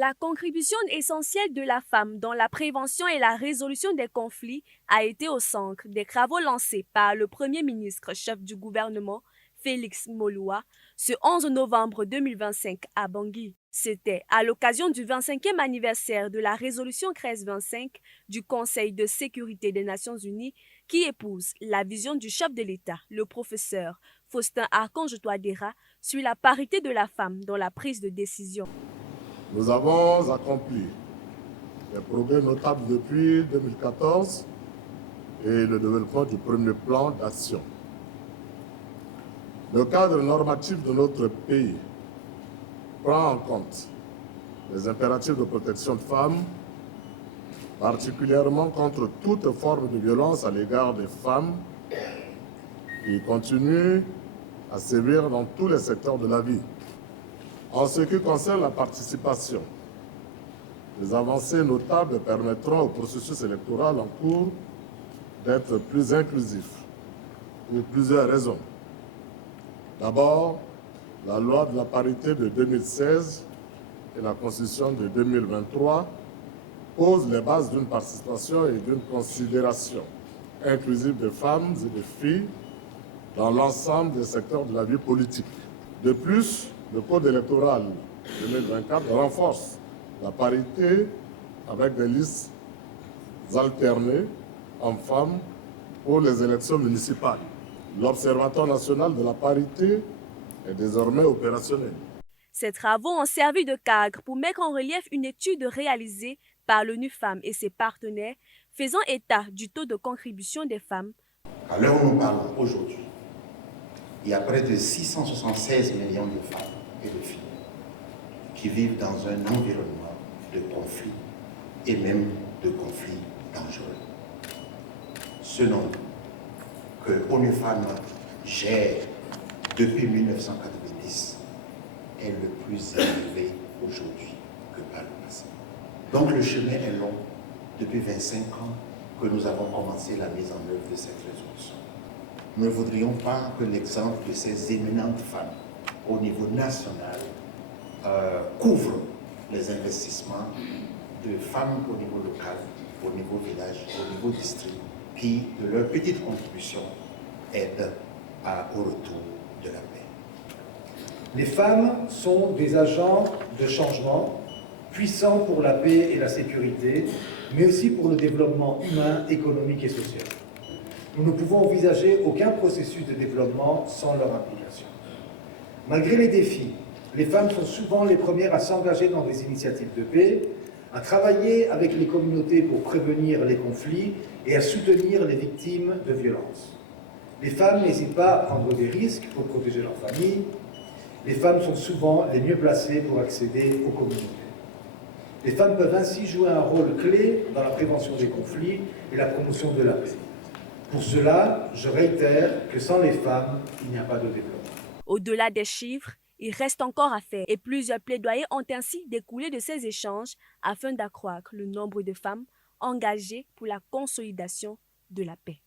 La contribution essentielle de la femme dans la prévention et la résolution des conflits a été au centre des travaux lancés par le Premier ministre chef du gouvernement, Félix Moloua, ce 11 novembre 2025 à Bangui. C'était à l'occasion du 25e anniversaire de la résolution 1325 du Conseil de sécurité des Nations Unies qui épouse la vision du chef de l'État, le professeur Faustin Archange Touadéra, sur la parité de la femme dans la prise de décision. Nous avons accompli des progrès notables depuis 2014 et le développement du premier plan d'action. Le cadre normatif de notre pays prend en compte les impératifs de protection de femmes, particulièrement contre toute forme de violence à l'égard des femmes qui continuent à sévir dans tous les secteurs de la vie. En ce qui concerne la participation, les avancées notables permettront au processus électoral en cours d'être plus inclusif pour plusieurs raisons. D'abord, la loi de la parité de 2016 et la Constitution de 2023 posent les bases d'une participation et d'une considération inclusive des femmes et des filles dans l'ensemble des secteurs de la vie politique. De plus, le Code électoral 2024 renforce la parité avec des listes alternées hommes-femmes pour les élections municipales. L'Observatoire national de la parité est désormais opérationnel. Ces travaux ont servi de cadre pour mettre en relief une étude réalisée par l'ONU Femmes et ses partenaires faisant état du taux de contribution des femmes. À l'heure où nous parlons aujourd'hui, il y a près de 676 millions de femmes et de filles qui vivent dans un environnement de conflit et même de conflits dangereux. Ce nombre que ONU Femmes gère depuis 1990 est le plus élevé aujourd'hui que par le passé. Donc le chemin est long depuis 25 ans que nous avons commencé la mise en œuvre de cette résolution. Nous ne voudrions pas que l'exemple de ces éminentes femmes au niveau national couvre les investissements de femmes au niveau local, au niveau village, au niveau district, qui, de leur petite contribution, aident au retour de la paix. Les femmes sont des agents de changement puissants pour la paix et la sécurité, mais aussi pour le développement humain, économique et social. Nous ne pouvons envisager aucun processus de développement sans leur implication. Malgré les défis, les femmes sont souvent les premières à s'engager dans des initiatives de paix, à travailler avec les communautés pour prévenir les conflits et à soutenir les victimes de violences. Les femmes n'hésitent pas à prendre des risques pour protéger leur famille. Les femmes sont souvent les mieux placées pour accéder aux communautés. Les femmes peuvent ainsi jouer un rôle clé dans la prévention des conflits et la promotion de la paix. Pour cela, je réitère que sans les femmes, il n'y a pas de développement. Au-delà des chiffres, il reste encore à faire et plusieurs plaidoyers ont ainsi découlé de ces échanges afin d'accroître le nombre de femmes engagées pour la consolidation de la paix.